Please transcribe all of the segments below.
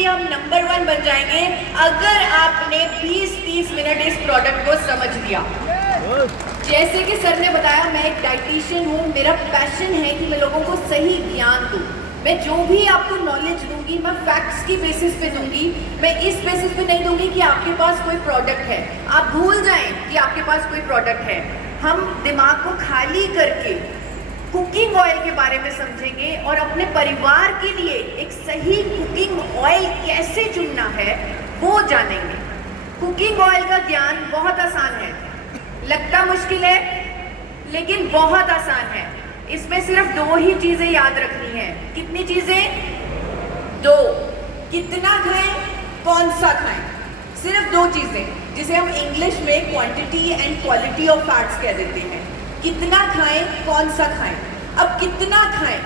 भी हम नंबर 1 बन जाएंगे अगर आपने 20-30 मिनट इस प्रोडक्ट को समझ लिया। जैसे कि सर ने बताया, मैं एक डाइटिशियन हूँ, मेरा पैशन है कि मैं लोगों को सही ज्ञान दूँ। मैं जो भी आपको नॉलेज दूंगी मैं फैक्ट्स की बेसिस पे दूंगी। मैं इस बेसिस पे नहीं दूंगी कि आपके पास कोई प्रोडक्ट है, आप भूल जाएं कि आपके पास कोई प्रोडक्ट है। हम दिमाग को खाली करके कुकिंग ऑयल के बारे में समझेंगे और अपने परिवार के लिए एक सही कुकिंग ऑयल कैसे चुनना है वो जानेंगे। कुकिंग ऑयल का ज्ञान बहुत आसान है, लगता मुश्किल है लेकिन बहुत आसान है। इसमें सिर्फ 2 ही चीजें याद रखनी है। कितनी चीजें? 2। कितना खाएं, कौन सा खाएं। सिर्फ 2 चीजें, जिसे हम इंग्लिश में quantity and quality of fats कह देते हैं। कितना खाएं, कौन सा खाएं। अब कितना खाएं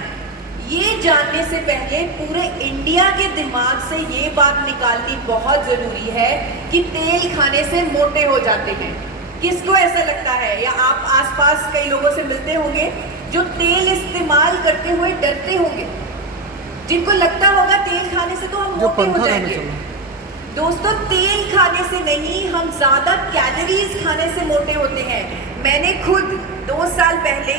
ये जानने से पहले पूरे इंडिया के दिमाग से ये बात निकालनी बहुत जरूरी है कि तेल खाने से मोटे हो जाते हैं। किसको ऐसा लगता है, या आप आसपास कई लोगों से मिलते होंगे जो तेल इस्तेमाल करते हुए डरते होंगे, जिनको लगता होगा तेल खाने से तो हम मोटे हो जाएंगे। दोस्तों, तेल खाने से नहीं, हम ज़्यादा कैलोरीज खाने से मोटे होते हैं। मैंने खुद 2 साल पहले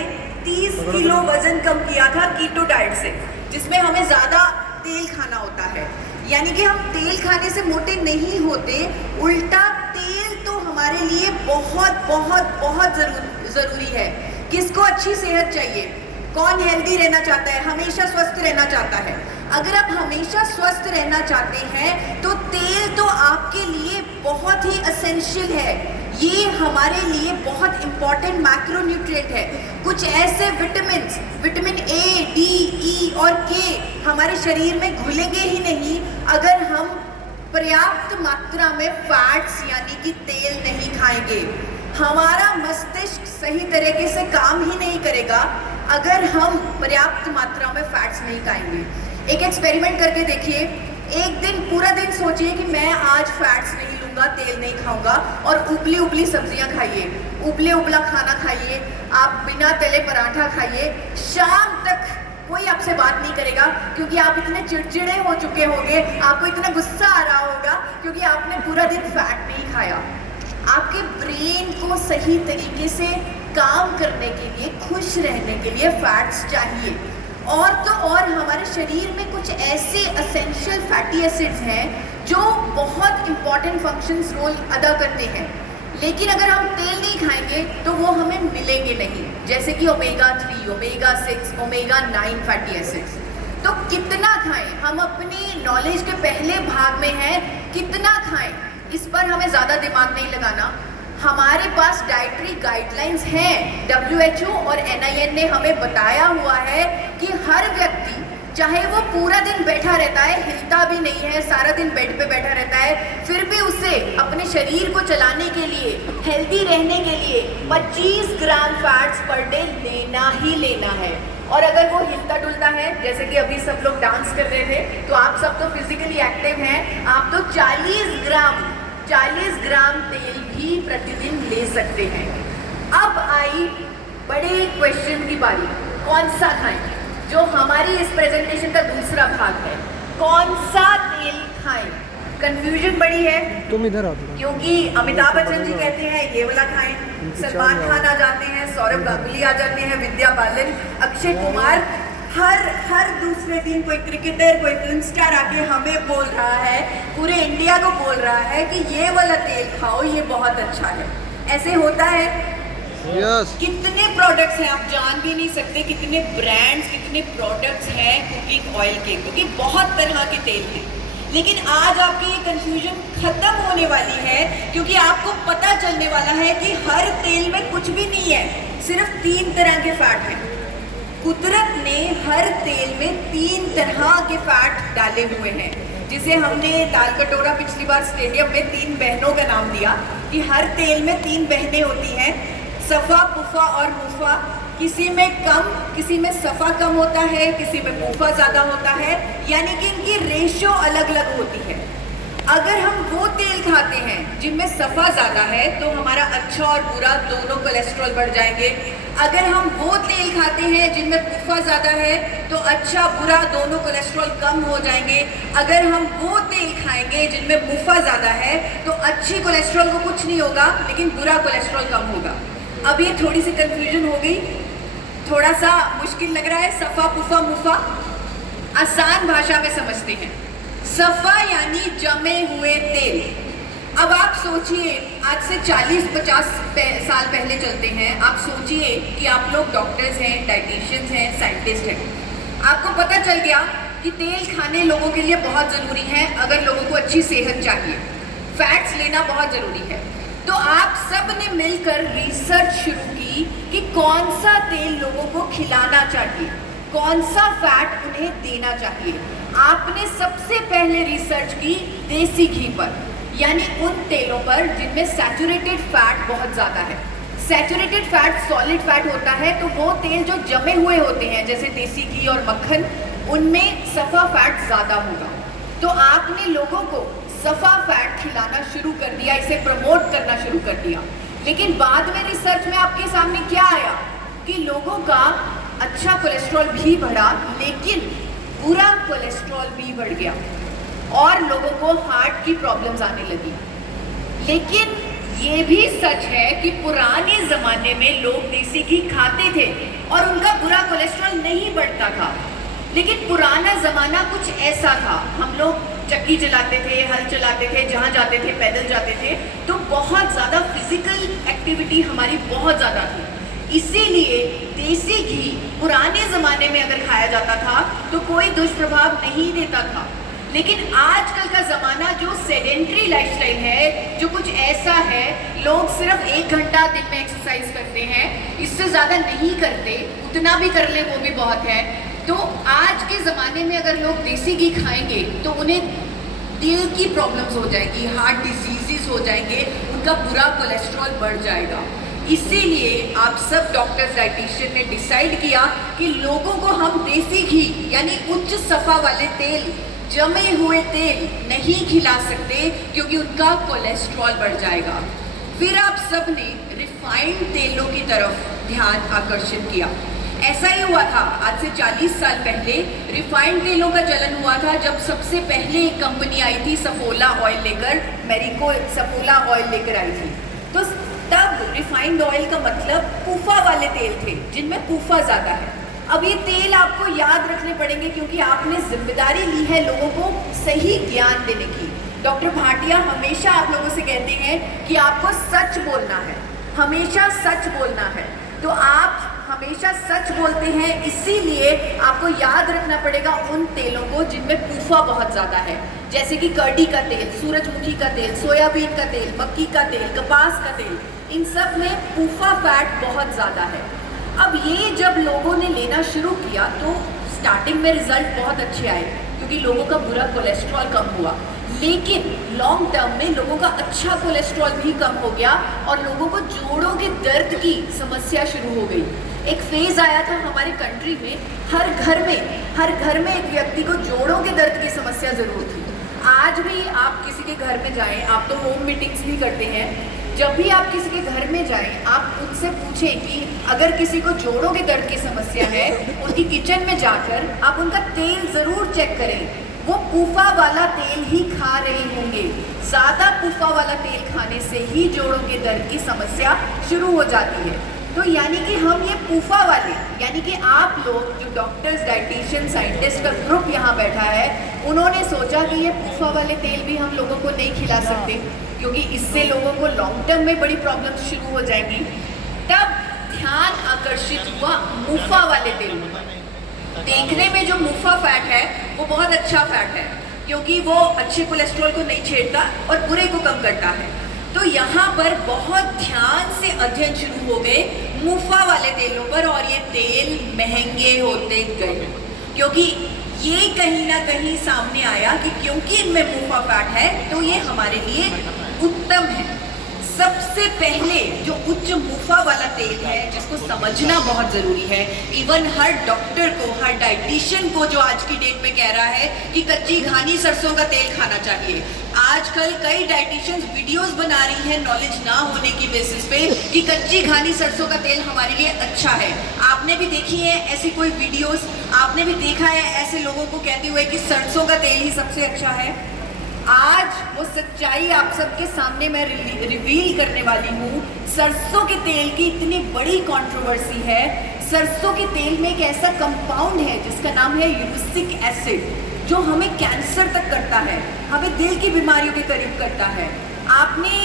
30 किलो वजन कम किया था कीटो डाइट से, जिसमें हमें ज़्यादा तेल खाना होता है। यानी कि हम तेल खाने से मोटे नहीं होते, उल्टा तेल तो हमारे लिए बहुत बहुत बहुत ज़रूरी है। किसको अच्छी सेहत चाहिए? कौन हेल्दी रहना चाहता है, हमेशा स्वस्थ रहना चाहता है? अगर आप हमेशा स्वस्थ रहना चाहते हैं तो तेल तो आपके लिए बहुत ही एसेंशियल है। ये हमारे लिए बहुत इंपॉर्टेंट मैक्रोन्यूट्रिएंट है। कुछ ऐसे विटामिन ए, डी, ई और के हमारे शरीर में घुलेंगे ही नहीं अगर हम पर्याप्त मात्रा में फैट्स यानी कि तेल नहीं खाएंगे। हमारा मस्तिष्क सही तरीके से काम ही नहीं करेगा अगर हम पर्याप्त मात्रा में फैट्स नहीं खाएंगे। एक एक्सपेरिमेंट करके देखिए, एक दिन पूरा दिन सोचिए कि मैं आज फैट्स नहीं लूँगा, तेल नहीं खाऊंगा, और उबली सब्जियां खाइए, उबला खाना खाइए, आप बिना तले पराठा खाइए। शाम तक कोई आपसे बात नहीं करेगा क्योंकि आप इतने चिड़चिड़े हो चुके होंगे, आपको इतना गुस्सा आ रहा होगा क्योंकि आपने पूरा दिन फैट नहीं खाया। आपके ब्रेन को सही तरीके से काम करने के लिए, खुश रहने के लिए फैट्स चाहिए। और तो और हमारे शरीर में कुछ ऐसे एसेंशियल फैटी एसिड्स हैं जो बहुत इंपॉर्टेंट फंक्शंस रोल अदा करते हैं, लेकिन अगर हम तेल नहीं खाएंगे तो वो हमें मिलेंगे नहीं, जैसे कि omega 3, omega 6, omega 9 fatty acids. तो कितना खाएं, हम अपनी नॉलेज के पहले भाग में हैं, कितना खाएं इस पर हमें ज़्यादा दिमाग नहीं लगाना। हमारे पास डाइटरी गाइडलाइंस हैं, WHO और NIN ने हमें बताया हुआ है कि हर व्यक्ति, चाहे वो पूरा दिन बैठा रहता है, हिलता भी नहीं है, सारा दिन बेड पे बैठा रहता है, फिर भी उसे अपने शरीर को चलाने के लिए, हेल्दी रहने के लिए 25 ग्राम फैट्स पर डे लेना ही लेना है। और अगर वो हिलता डुलता है, जैसे कि अभी सब लोग डांस कर रहे थे, तो आप सब तो फिजिकली एक्टिव हैं, आप तो 40 ग्राम तेल भी प्रतिदिन ले सकते हैं। अब आई बड़े क्वेश्चन की बारी, कौन सा खाएं, जो हमारी इस प्रेजेंटेशन का दूसरा भाग है। कौन सा तेल खाएं? कंफ्यूजन बड़ी है, तुम इधर आओ, क्योंकि अमिताभ बच्चन जी कहते हैं ये वाला खाएं, सलमान खान आ जाते हैं, सौरभ गांगुली आ जाते हैं, विद्या बालन, अक्षय कुमार, हर दूसरे दिन कोई क्रिकेटर, कोई फिल्म स्टार आके हमें बोल रहा है, पूरे इंडिया को बोल रहा है कि ये वाला तेल खाओ, ये बहुत अच्छा है। ऐसे होता है? कितने प्रोडक्ट्स हैं आप जान भी नहीं सकते, कितने ब्रांड्स, कितने प्रोडक्ट्स हैं कुकिंग ऑयल के, क्योंकि बहुत तरह के तेल हैं। लेकिन आज आपकी ये कंफ्यूजन खत्म होने वाली है, क्योंकि आपको पता चलने वाला है कि हर तेल में कुछ भी नहीं है, सिर्फ 3 तरह के फैट हैं। कुदरत ने हर तेल में 3 तरह के फैट डाले हुए हैं, जिसे हमने दाल कटोरा पिछली बार स्टेडियम में 3 बहनों का नाम दिया कि हर तेल में 3 बहनें होती हैं, सफ़ा, पुफ़ा और मुफ़ा। किसी में कम, किसी में सफ़ा कम होता है, किसी में मुफ़ा ज़्यादा होता है, यानी कि इनकी रेशो अलग अलग होती है। अगर हम वो तेल खाते हैं जिनमें सफ़ा ज़्यादा है तो हमारा अच्छा और बुरा दोनों कोलेस्ट्रॉल बढ़ जाएंगे, अगर हम वो तेल खाते हैं जिनमें मुनाफा ज़्यादा है तो अच्छा बुरा दोनों कोलेस्ट्रॉल कम हो जाएंगे। अगर हम वो तेल खाएंगे जिनमें मुनाफा ज़्यादा है तो अच्छी कोलेस्ट्रॉल को कुछ नहीं होगा लेकिन बुरा कोलेस्ट्रॉल कम होगा। अब ये थोड़ी सी कंफ्यूजन हो गई, थोड़ा सा मुश्किल लग रहा है। सफ़ा पुफा मुफा आसान भाषा में समझते हैं। सफ़ा यानी जमे हुए तेल। अब आप सोचिए, आज से 40-50 साल पहले चलते हैं। आप सोचिए कि आप लोग डॉक्टर्स हैं, डाइटिशियंस हैं, साइंटिस्ट हैं। आपको पता चल गया कि तेल खाने लोगों के लिए बहुत ज़रूरी है अगर लोगों को अच्छी सेहत चाहिए। फैट्स लेना बहुत ज़रूरी है। तो आप सब ने मिलकर रिसर्च शुरू की कि कौन सा तेल लोगों को खिलाना चाहिए, कौन सा फैट उन्हें देना चाहिए। आपने सबसे पहले रिसर्च की देसी घी पर, यानी उन तेलों पर जिनमें सैचुरेटेड फैट बहुत ज़्यादा है। सैचुरेटेड फैट सॉलिड फैट होता है, तो वो तेल जो जमे हुए होते हैं जैसे देसी घी और मक्खन, उनमें सफ़ा फैट ज़्यादा होगा। तो आपने लोगों को सफ़ा फैट खिलाना शुरू कर दिया, इसे प्रमोट करना शुरू कर दिया। लेकिन बाद में रिसर्च में आपके सामने क्या आया कि लोगों का अच्छा कोलेस्ट्रॉल भी बढ़ा लेकिन बुरा कोलेस्ट्रॉल भी बढ़ गया और लोगों को हार्ट की प्रॉब्लम्स आने लगी। लेकिन ये भी सच है कि पुराने ज़माने में लोग देसी घी खाते थे और उनका बुरा कोलेस्ट्रॉल नहीं बढ़ता था। लेकिन पुराना ज़माना कुछ ऐसा था, हम लोग चक्की चलाते थे, हल चलाते थे, जहाँ जाते थे पैदल जाते थे, तो बहुत ज़्यादा फिजिकल एक्टिविटी हमारी बहुत ज़्यादा थी। इसीलिए देसी घी पुराने ज़माने में अगर खाया जाता था तो कोई दुष्प्रभाव नहीं देता था। लेकिन आजकल का ज़माना जो सेडेंट्री लाइफस्टाइल है, जो कुछ ऐसा है, लोग सिर्फ 1 घंटा दिन में एक्सरसाइज करते हैं, इससे ज़्यादा नहीं करते, उतना भी कर ले वो भी बहुत है। तो आज के ज़माने में अगर लोग देसी घी खाएंगे तो उन्हें दिल की प्रॉब्लम्स हो जाएगी, हार्ट डिजीज़ हो जाएंगे, उनका बुरा कोलेस्ट्रॉल बढ़ जाएगा। इसीलिए आप सब डॉक्टर्स, डाइटिशियन ने डिसाइड किया कि लोगों को हम देसी घी यानी उच्च सफ़ा वाले तेल, जमे हुए तेल नहीं खिला सकते क्योंकि उनका कोलेस्ट्रॉल बढ़ जाएगा। फिर आप सब ने रिफाइंड तेलों की तरफ ध्यान आकर्षित किया। ऐसा ही हुआ था, आज से 40 साल पहले रिफाइंड तेलों का चलन हुआ था जब सबसे पहले एक कंपनी आई थी सफोला ऑयल लेकर, मैरिको सफोला ऑयल लेकर आई थी। तो तब रिफाइंड ऑयल का मतलब पूफा वाले तेल थे जिनमें पूफा ज़्यादा है। अब ये तेल आपको याद रखने पड़ेंगे क्योंकि आपने जिम्मेदारी ली है लोगों को सही ज्ञान देने की। डॉक्टर भाटिया हमेशा आप लोगों से कहते हैं कि आपको सच बोलना है, हमेशा सच बोलना है। तो आप हमेशा सच बोलते हैं, इसीलिए आपको याद रखना पड़ेगा उन तेलों को जिनमें पूफा बहुत ज़्यादा है, जैसे कि कर्डी का तेल, सूरजमुखी का तेल, सोयाबीन का तेल, मक्की का तेल, कपास का तेल, इन सब में पूफा फैट बहुत ज़्यादा है। अब ये जब लोगों ने लेना शुरू किया तो स्टार्टिंग में रिजल्ट बहुत अच्छे आए क्योंकि लोगों का बुरा कोलेस्ट्रॉल कम हुआ। लेकिन लॉन्ग टर्म में लोगों का अच्छा कोलेस्ट्रॉल भी कम हो गया और लोगों को जोड़ों के दर्द की समस्या शुरू हो गई। एक फेज़ आया था हमारे कंट्री में, हर घर में एक व्यक्ति को जोड़ों के दर्द की समस्या ज़रूर थी। आज भी आप किसी के घर में जाएं, आप तो होम मीटिंग्स भी करते हैं, जब भी आप किसी के घर में जाएं आप उनसे पूछें कि अगर किसी को जोड़ों के दर्द की समस्या है, उनकी किचन में जाकर आप उनका तेल ज़रूर चेक करें, वो पूफा वाला तेल ही खा रहे होंगे। ज़्यादा पूफा वाला तेल खाने से ही जोड़ों के दर्द की समस्या शुरू हो जाती है। तो यानी कि हम ये पूफा वाले, यानी कि आप लोग जो डॉक्टर्स, डाइटिशियन, साइंटिस्ट का ग्रुप यहाँ बैठा है, उन्होंने सोचा कि ये पूफा वाले तेल भी हम लोगों को नहीं खिला सकते क्योंकि इससे लोगों को लॉन्ग टर्म में बड़ी प्रॉब्लम्स शुरू हो जाएंगी। तब ध्यान आकर्षित हुआ मुफा वाले तेल। देखने में जो मुफा फैट है वो बहुत अच्छा फैट है क्योंकि वो अच्छे कोलेस्ट्रॉल को नहीं छेड़ता और बुरे को कम करता है। तो यहाँ पर बहुत ध्यान से अध्ययन शुरू हो गए मुफा वाले तेलों पर और ये तेल महंगे होते गए क्योंकि ये कहीं ना कहीं सामने आया कि क्योंकि इनमें मुफा फैट है तो ये हमारे लिए उत्तम है। सबसे पहले जो उच्च मुफा वाला तेल है जिसको समझना बहुत जरूरी है, इवन हर डॉक्टर को, हर डाइटिशियन को जो आज की डेट में कह रहा है कि कच्ची घानी सरसों का तेल खाना चाहिए। आजकल कई डाइटिशियंस वीडियोस बना रही हैं नॉलेज ना होने की बेसिस पे कि कच्ची घानी सरसों का तेल हमारे लिए अच्छा है। आपने भी देखी है ऐसी कोई वीडियोस, आपने भी देखा है ऐसे लोगों को कहते हुए कि सरसों का तेल ही सबसे अच्छा है। आज वो सच्चाई आप सबके सामने मैं रिवील करने वाली हूँ। सरसों के तेल की इतनी बड़ी कंट्रोवर्सी है। सरसों के तेल में एक ऐसा कंपाउंड है जिसका नाम है यूरिक एसिड, जो हमें कैंसर तक करता है, हमें दिल की बीमारियों के करीब करता है। आपने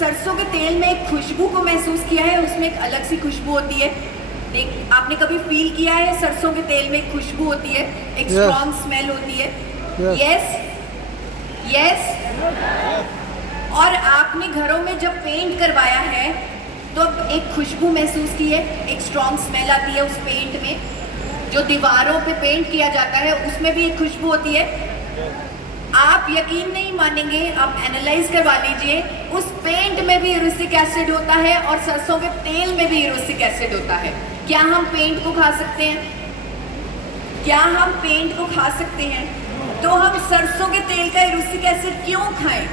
सरसों के तेल में एक खुशबू को महसूस किया है, उसमें एक अलग सी खुशबू होती है। आपने कभी फील किया है सरसों के तेल में एक खुशबू होती है, एक स्ट्रॉन्ग स्मेल होती है? यस। और आपने घरों में जब पेंट करवाया है तो अब एक खुशबू महसूस की है, एक स्ट्रॉन्ग स्मेल आती है उस पेंट में। जो दीवारों पे पेंट किया जाता है उसमें भी एक खुशबू होती है। आप यकीन नहीं मानेंगे, आप एनालाइज करवा लीजिए, उस पेंट में भी यूरिक एसिड होता है और सरसों के तेल में भी यूरिक एसिड होता है। क्या हम पेंट को खा सकते हैं? क्या हम पेंट को खा सकते हैं? तो हम सरसों के तेल का यूरिक एसिड क्यों खाएं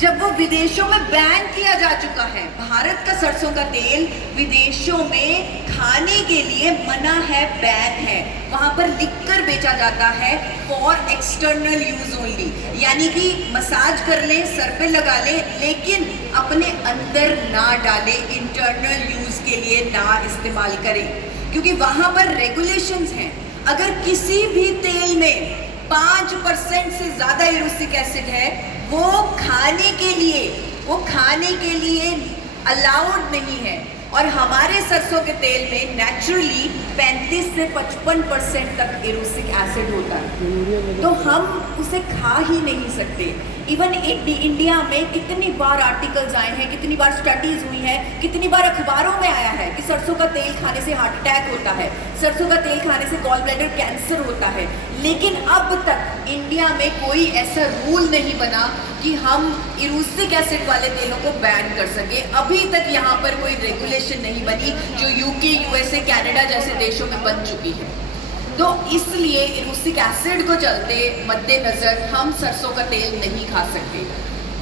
जब वो विदेशों में बैन किया जा चुका है? भारत का सरसों का तेल विदेशों में खाने के लिए मना है, बैन है। वहां पर लिखकर बेचा जाता है फॉर एक्सटर्नल यूज ओनली, यानी कि मसाज कर लें, सर पे लगा लें, लेकिन अपने अंदर ना डालें, इंटरनल यूज के लिए ना इस्तेमाल करें, क्योंकि वहां पर रेगुलेशंस हैं। अगर किसी भी तेल में 5% से ज्यादा यूरिक एसिड है, वो खाने के लिए अलाउड नहीं है। और हमारे सरसों के तेल में नेचुरली 35 से 55% तक यूरिक एसिड होता है, तो हम उसे खा ही नहीं सकते। इवन इंडिया में कितनी बार आर्टिकल्स आए हैं, कितनी बार स्टडीज हुई है, कितनी बार अखबारों में आया है कि सरसों का तेल खाने से हार्ट अटैक होता है, सरसों का तेल खाने से गॉल ब्लैडर कैंसर होता है। लेकिन अब तक इंडिया में कोई ऐसा रूल नहीं बना कि हम यूरिक एसिड वाले तेलों को बैन कर सके। अभी तक यहाँ पर कोई रेगुलेशन नहीं बनी जो यूके, यूएसए, कनाडा जैसे देशों में बन चुकी है। तो इसलिए यूरिक एसिड को चलते मद्देनजर हम सरसों का तेल नहीं खा सकते।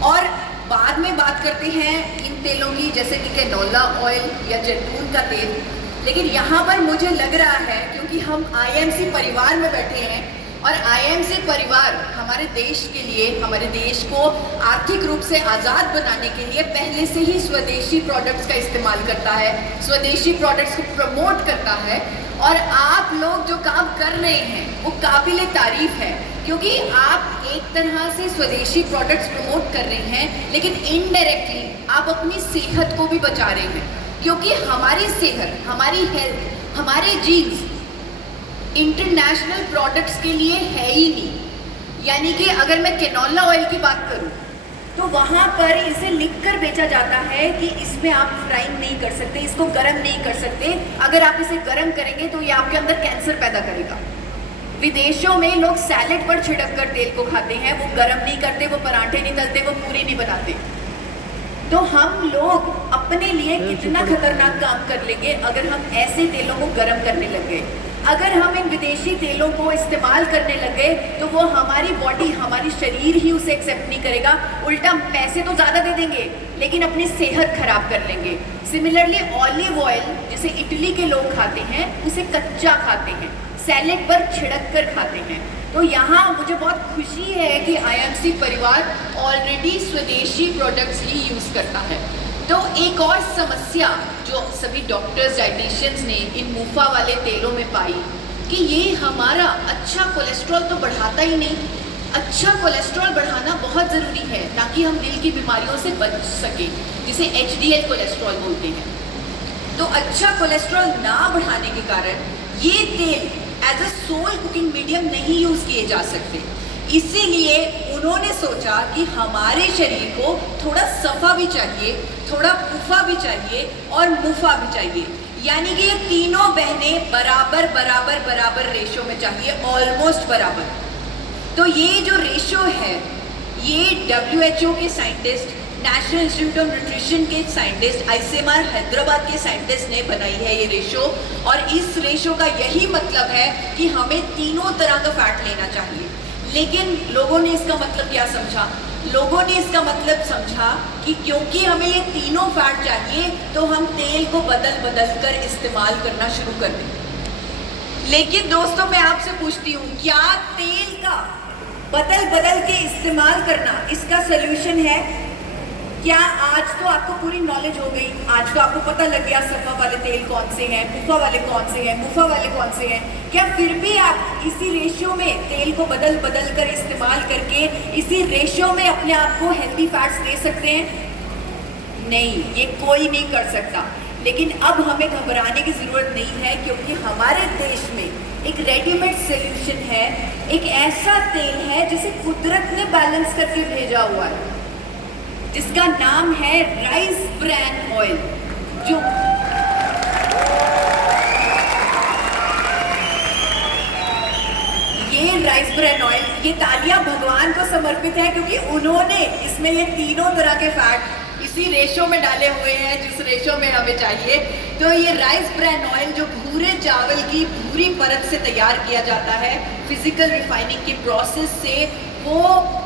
और बाद में बात करते हैं इन तेलों की, जैसे कि कैनोला ऑयल या जैतून का तेल। लेकिन यहाँ पर मुझे लग रहा है, क्योंकि हम आईएमसी परिवार में बैठे हैं और आईएमसी परिवार हमारे देश के लिए, हमारे देश को आर्थिक रूप से आज़ाद बनाने के लिए पहले से ही स्वदेशी प्रोडक्ट्स का इस्तेमाल करता है, स्वदेशी प्रोडक्ट्स को प्रमोट करता है। और आप लोग जो काम कर रहे हैं वो काबिल तारीफ है, क्योंकि आप एक तरह से स्वदेशी प्रोडक्ट्स प्रमोट कर रहे हैं, लेकिन इनडायरेक्टली आप अपनी सेहत को भी बचा रहे हैं। क्योंकि हमारी सेहत, हमारी हेल्थ, हमारे जीन्स इंटरनेशनल प्रोडक्ट्स के लिए है ही नहीं। यानी कि अगर मैं कैनोला ऑयल की बात करूं तो वहाँ पर इसे लिखकर बेचा जाता है कि इसमें आप फ्राइंग नहीं कर सकते, इसको गर्म नहीं कर सकते। अगर आप इसे गर्म करेंगे तो ये आपके अंदर कैंसर पैदा करेगा। विदेशों में लोग सैलेड पर छिड़क कर तेल को खाते हैं, वो गर्म नहीं करते, वो पराठे नहीं तलते, वो पूरी नहीं बनाते। तो हम लोग अपने लिए कितना खतरनाक काम कर लेंगे अगर हम ऐसे तेलों को गर्म करने लग गए। अगर हम इन विदेशी तेलों को इस्तेमाल करने लगे तो वो हमारी बॉडी, हमारी शरीर ही उसे एक्सेप्ट नहीं करेगा, उल्टा पैसे तो ज़्यादा दे देंगे लेकिन अपनी सेहत खराब कर लेंगे। सिमिलरली ऑलिव ऑयल, जिसे इटली के लोग खाते हैं, उसे कच्चा खाते हैं, सैलेड पर छिड़क कर खाते हैं। तो यहाँ मुझे बहुत खुशी है कि आईएमसी परिवार ऑलरेडी स्वदेशी प्रोडक्ट्स ही यूज़ करता है। तो एक और समस्या जो सभी डॉक्टर्स, डाइटिशियंस ने इन मुफा वाले तेलों में पाई कि ये हमारा अच्छा कोलेस्ट्रॉल तो बढ़ाता ही नहीं। अच्छा कोलेस्ट्रॉल बढ़ाना बहुत ज़रूरी है ताकि हम दिल की बीमारियों से बच सकें, जिसे एचडीएल कोलेस्ट्रॉल बोलते हैं। तो अच्छा कोलेस्ट्रॉल ना बढ़ाने के कारण ये तेल as a sole cooking medium नहीं यूज़ किए जा सकते। इसीलिए उन्होंने सोचा कि हमारे शरीर को थोड़ा सफ़ा भी चाहिए, थोड़ा पुफा भी चाहिए और मुफा भी चाहिए, यानी कि ये तीनों बहनें बराबर बराबर बराबर रेशो में चाहिए, ऑलमोस्ट बराबर। तो ये जो रेशो है ये WHO के scientist national institute of nutrition के साइंटिस्ट, आईसीएमआर हैदराबाद के साइंटिस्ट ने बनाई है ये रेशो। और इस रेशो का यही मतलब है कि हमें तीनों तरह का फैट लेना चाहिए। लेकिन लोगों ने इसका मतलब क्या समझा? लोगों ने इसका मतलब समझा कि क्योंकि हमें ये तीनों फैट चाहिए तो हम तेल को बदल बदल कर इस्तेमाल करना शुरू कर दें। लेकिन दोस्तों, मैं आपसे पूछती हूँ, क्या तेल का बदल बदल के इस्तेमाल करना इसका सलूशन है? क्या आज तो आपको पूरी नॉलेज हो गई, आज तो आपको पता लग गया सफ़ा वाले तेल कौन से हैं, मुफा वाले कौन से हैं, मुफा वाले कौन से हैं। क्या फिर भी आप इसी रेशियो में तेल को बदल बदल कर इस्तेमाल करके इसी रेशियो में अपने आप को हेल्दी फैट्स दे सकते हैं? नहीं, ये कोई नहीं कर सकता। लेकिन अब हमें घबराने की ज़रूरत नहीं है, क्योंकि हमारे देश में एक रेडीमेड सोल्यूशन है, एक ऐसा तेल है जिसे कुदरत ने बैलेंस करके भेजा हुआ है, जिसका नाम है राइस ब्रैन ऑयल। जो ये राइस ब्रैन ऑयल, ये तालियां भगवान को समर्पित है, क्योंकि उन्होंने इसमें ये तीनों तरह के फैट इसी रेशो में डाले हुए हैं जिस रेशो में हमें चाहिए। तो ये राइस ब्रैन ऑयल जो भूरे चावल की भूरी परत से तैयार किया जाता है फिजिकल रिफाइनिंग की प्रोसेस से, वो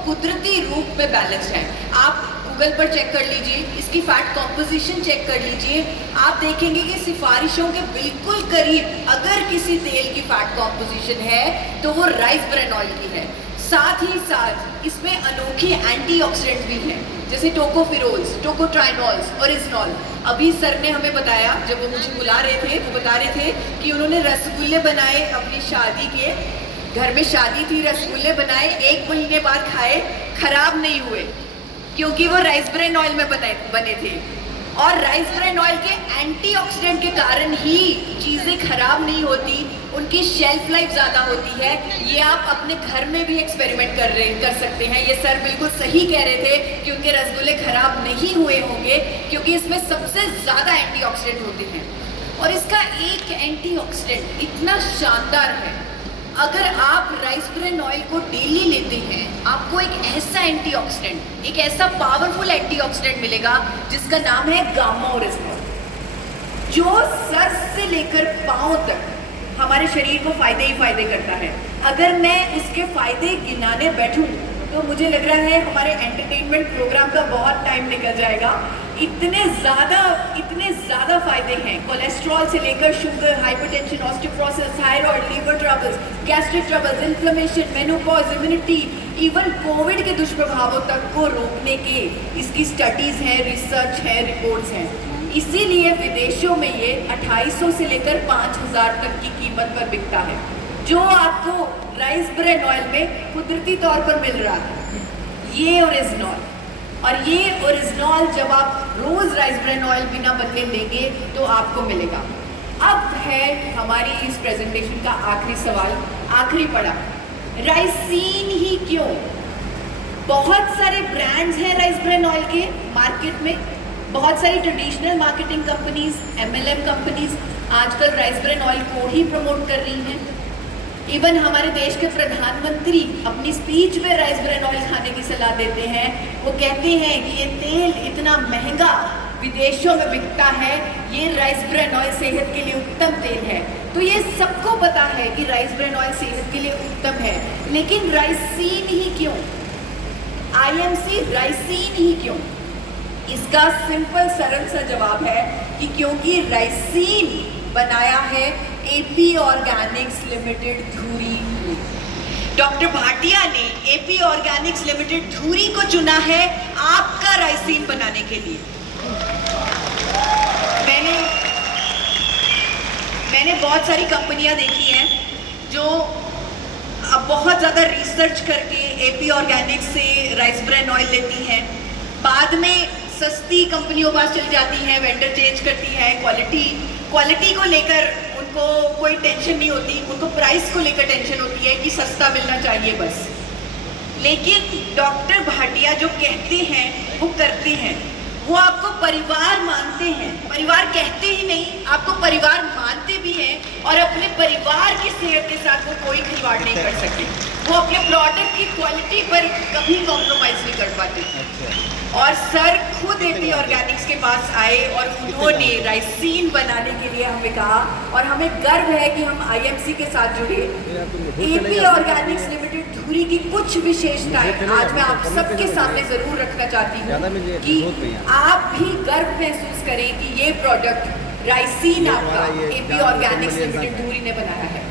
कुदरती रूप में बैलेंस है। आप गूगल पर चेक कर लीजिए, इसकी फैट कॉम्पोजिशन चेक कर लीजिए, आप देखेंगे कि सिफारिशों के बिल्कुल करीब अगर किसी तेल की फैट कॉम्पोजिशन है तो वो राइस ब्रैन ऑयल की है। साथ ही साथ इसमें अनोखी एंटीऑक्सीडेंट्स भी हैं, जैसे टोकोफिरोल्स, टोकोट्राइनॉल्स और इजनॉल। अभी सर ने हमें बताया, जब वो मुझे बुला रहे थे, वो बता रहे थे कि उन्होंने रसगुल्ले बनाए अपनी शादी के, घर में शादी थी, रसगुल्ले बनाए, 1 महीने बाद खाए, खराब नहीं हुए, क्योंकि वो राइस ब्रैन ऑयल में बने थे। और राइस ब्रैन ऑयल के एंटीऑक्सीडेंट के कारण ही चीज़ें खराब नहीं होती, उनकी शेल्फ लाइफ ज़्यादा होती है। ये आप अपने घर में भी एक्सपेरिमेंट कर सकते हैं। ये सर बिल्कुल सही कह रहे थे कि उनके रसगुल्ले खराब नहीं हुए होंगे, क्योंकि इसमें सबसे ज़्यादा एंटीऑक्सीडेंट होते हैं। और इसका एक एंटीऑक्सीडेंट इतना शानदार है, अगर आप राइस ब्रैन ऑयल को डेली लेते हैं, आपको एक ऐसा एंटीऑक्सीडेंट, एक ऐसा पावरफुल एंटीऑक्सीडेंट मिलेगा जिसका नाम है गामा ओरिजिनल, जो सर से लेकर पांव तक हमारे शरीर को फायदे ही फायदे करता है। अगर मैं उसके फायदे गिनाने बैठूं तो मुझे लग रहा है हमारे एंटरटेनमेंट प्रोग्राम का बहुत टाइम निकल जाएगा। इतने ज़्यादा फायदे हैं, कोलेस्ट्रॉल से लेकर sugar, hypertension, osteoporosis, thyroid, liver troubles, gastric troubles, inflammation, menopause, immunity, even covid के दुष्प्रभावों तक को रोकने के इसकी स्टडीज़ हैं, रिसर्च है, रिपोर्ट्स हैं। इसीलिए विदेशों में ये 2800 से लेकर 5000 तक की कीमत पर बिकता है, जो आपको राइस ब्रैन ऑयल में कुदरती तौर पर मिल रहा है, ये ओरिजिनल। और ये ओरिजिनल जब आप रोज़ राइस ब्रैन ऑयल बिना बदले लेंगे तो आपको मिलेगा। अब है हमारी इस प्रेजेंटेशन का आखिरी सवाल, आखिरी पड़ा, राइसीन ही क्यों? बहुत सारे ब्रांड्स हैं राइस ब्रैन ऑयल के मार्केट में, बहुत सारी traditional marketing companies, MLM companies आजकल राइस ब्रैन ऑयल को ही प्रमोट कर रही हैं। इवन हमारे देश के प्रधानमंत्री अपनी स्पीच में राइस ब्रैन ऑयल खाने की सलाह देते हैं। वो कहते हैं कि ये तेल इतना महंगा विदेशों में बिकता है, ये राइस ब्रैन ऑयल सेहत के लिए उत्तम तेल है। तो ये सबको पता है कि राइस ब्रैन ऑयल सेहत के लिए उत्तम है, लेकिन राइसीन ही क्यों? IMC राइसीन ही क्यों? इसका सिंपल सरल सा जवाब है कि क्योंकि राइसीन बनाया है AP ऑर्गेनिक्स लिमिटेड धुरी। डॉक्टर भाटिया ने AP ऑर्गेनिक्स लिमिटेड धुरी को चुना है आपका राइसीन बनाने के लिए। मैंने बहुत सारी कंपनियां देखी हैं जो अब बहुत ज़्यादा रिसर्च करके AP ऑर्गेनिक्स से राइस ब्रैन ऑयल लेती हैं, बाद में सस्ती कंपनियों पास चल जाती हैं, वेंडर चेंज करती है, क्वालिटी को लेकर उनको कोई टेंशन नहीं होती, उनको प्राइस को लेकर टेंशन होती है कि सस्ता मिलना चाहिए बस। लेकिन डॉक्टर भाटिया जो कहते हैं वो करते हैं, वो आपको परिवार मानते हैं, परिवार कहते ही नहीं, आपको परिवार मानते भी हैं, और अपने परिवार की सेहत के साथ वो कोई खिलवाड़ नहीं कर सकते। वो अपने प्रोडक्ट की क्वालिटी पर कभी कॉम्प्रोमाइज़ नहीं कर पाते। अच्छा। और सर खुद एपी ऑर्गेनिक्स के पास आए और उन्होंने राइसीन बनाने के लिए हमें कहा, और हमें गर्व है कि हम आईएमसी के साथ जुड़े। एपी ऑर्गेनिक्स लिमिटेड धुरी की कुछ विशेषताएं आज मैं आप सबके सामने जरूर रखना चाहती हूँ कि आप भी गर्व महसूस करें कि ये प्रोडक्ट राइसीन आपका एपी ऑर्गेनिक्स लिमिटेड धुरी ने बनाया है।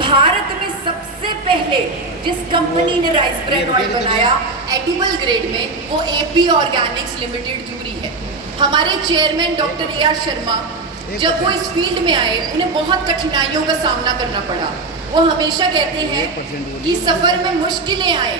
भारत में सबसे पहले जिस कंपनी ने राइस ब्रांड ऑयल बनाया एडिबल ग्रेड में, वो एपी ऑर्गेनिक्स लिमिटेड धुरी है। हमारे chairman doctor A R Sharma जब वो इस फील्ड में आए, उन्हें बहुत कठिनाइयों का सामना करना पड़ा। वो हमेशा कहते हैं कि सफर में मुश्किलें आए,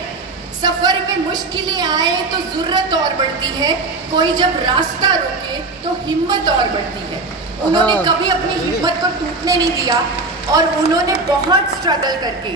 सफर में मुश्किलें आए तो जरूरत और बढ़ती है, कोई जब रास्ता रोके तो हिम्मत और बढ़ती है। उन्होंने कभी अपनी हिम्मत को टूटने नहीं दिया और उन्होंने बहुत स्ट्रगल करके,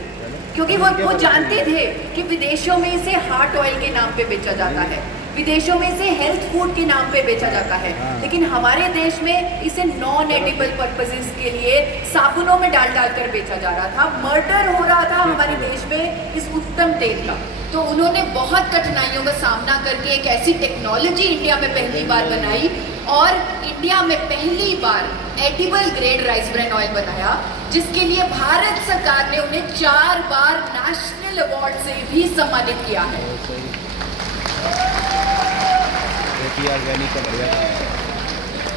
क्योंकि वो जानते थे कि विदेशों में इसे हार्ट ऑयल के नाम पे बेचा जाता है, विदेशों में इसे हेल्थ फूड के नाम पे बेचा जाता है, लेकिन हमारे देश में इसे नॉन एडिबल पर्पसेस के लिए साबुनों में डाल कर बेचा जा रहा था। मर्डर हो रहा था हमारे देश में इस उत्तम तेल का। तो उन्होंने बहुत कठिनाइयों का सामना करके एक ऐसी टेक्नोलॉजी इंडिया में पहली बार बनाई और इंडिया में पहली बार edible grade rice bran oil बनाया, जिसके लिए भारत सरकार ने उन्हें 4 बार नेशनल अवार्ड से भी सम्मानित किया है।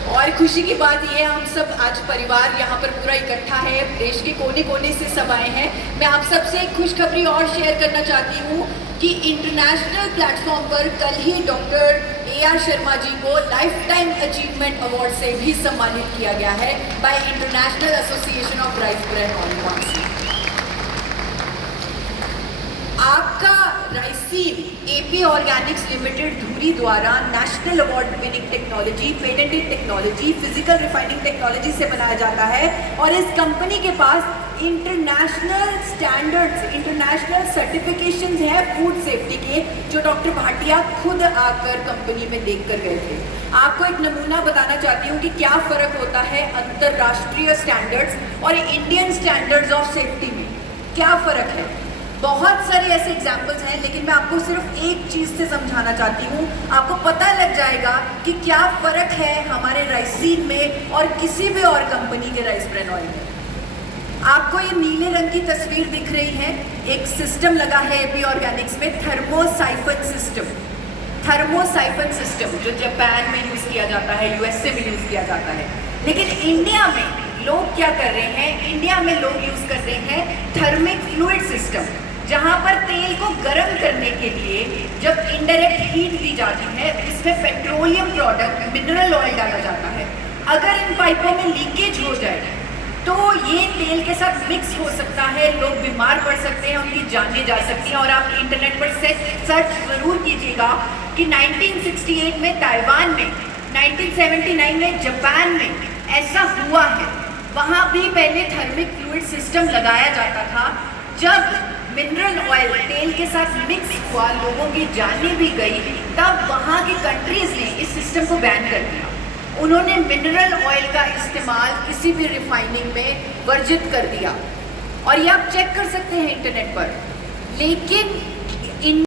और खुशी की बात यह है, हम सब आज परिवार यहाँ पर पूरा इकट्ठा है, देश के कोने कोने से सब आए हैं। मैं आप सबसे एक खुशखबरी और शेयर करना चाहती हूँ कि इंटरनेशनल प्लेटफॉर्म पर कल ही doctor A R Sharma ji को लाइफ टाइम अचीवमेंट अवार्ड से भी सम्मानित किया गया है bye international association of rice bran oil council. आपका राइसीन एपी ऑर्गेनिक्स लिमिटेड धुरी द्वारा national award winning technology, patented technology, physical refining technology से बनाया जाता है और इस कंपनी के पास इंटरनेशनल स्टैंडर्ड्स, इंटरनेशनल सर्टिफिकेशंस हैं फूड सेफ्टी के, जो डॉक्टर भाटिया खुद आकर कंपनी में देख कर गए थे। आपको एक नमूना बताना चाहती हूँ कि क्या फ़र्क होता है अंतर्राष्ट्रीय स्टैंडर्ड्स और इंडियन स्टैंडर्ड्स ऑफ सेफ्टी में, क्या फ़र्क है। बहुत सारे ऐसे एग्जाम्पल्स हैं, लेकिन मैं आपको सिर्फ एक चीज़ से समझाना चाहती हूँ, आपको पता लग जाएगा कि क्या फ़र्क है हमारे राइसीन में और किसी भी और कंपनी के राइस ब्रान ऑयल में। आपको ये नीले रंग की तस्वीर दिख रही है, एक सिस्टम लगा है एपी ऑर्गेनिक्स में, थर्मोसाइफन सिस्टम। थर्मोसाइफन सिस्टम जो जापान में यूज़ किया जाता है, यूएसए में यूज़ किया जाता है, लेकिन इंडिया में लोग क्या कर रहे हैं, इंडिया में लोग यूज़ कर रहे हैं थर्मिक फ्लूइड सिस्टम, जहाँ पर तेल को गर्म करने के लिए जब इनडायरेक्ट हीट दी जाती है, इसमें पेट्रोलियम प्रोडक्ट, मिनरल ऑयल डाला जाता है। अगर इन पाइपों में लीकेज हो जाए तो ये तेल के साथ मिक्स हो सकता है, लोग बीमार पड़ सकते हैं, उनकी जानें जा सकती हैं। और आप इंटरनेट पर सर्च ज़रूर कीजिएगा कि 1968 में ताइवान में, 1979 में जापान में ऐसा हुआ है। वहाँ भी पहले थर्मिक फ्लूइड सिस्टम लगाया जाता था। जब मिनरल ऑयल तेल के साथ मिक्स हुआ, लोगों की जानें भी गई, तब वहाँ की कंट्रीज़ ने इस सिस्टम को बैन कर दिया। उन्होंने मिनरल ऑयल का इस्तेमाल किसी भी रिफाइनिंग में वर्जित कर दिया, और ये आप चेक कर सकते हैं इंटरनेट पर। लेकिन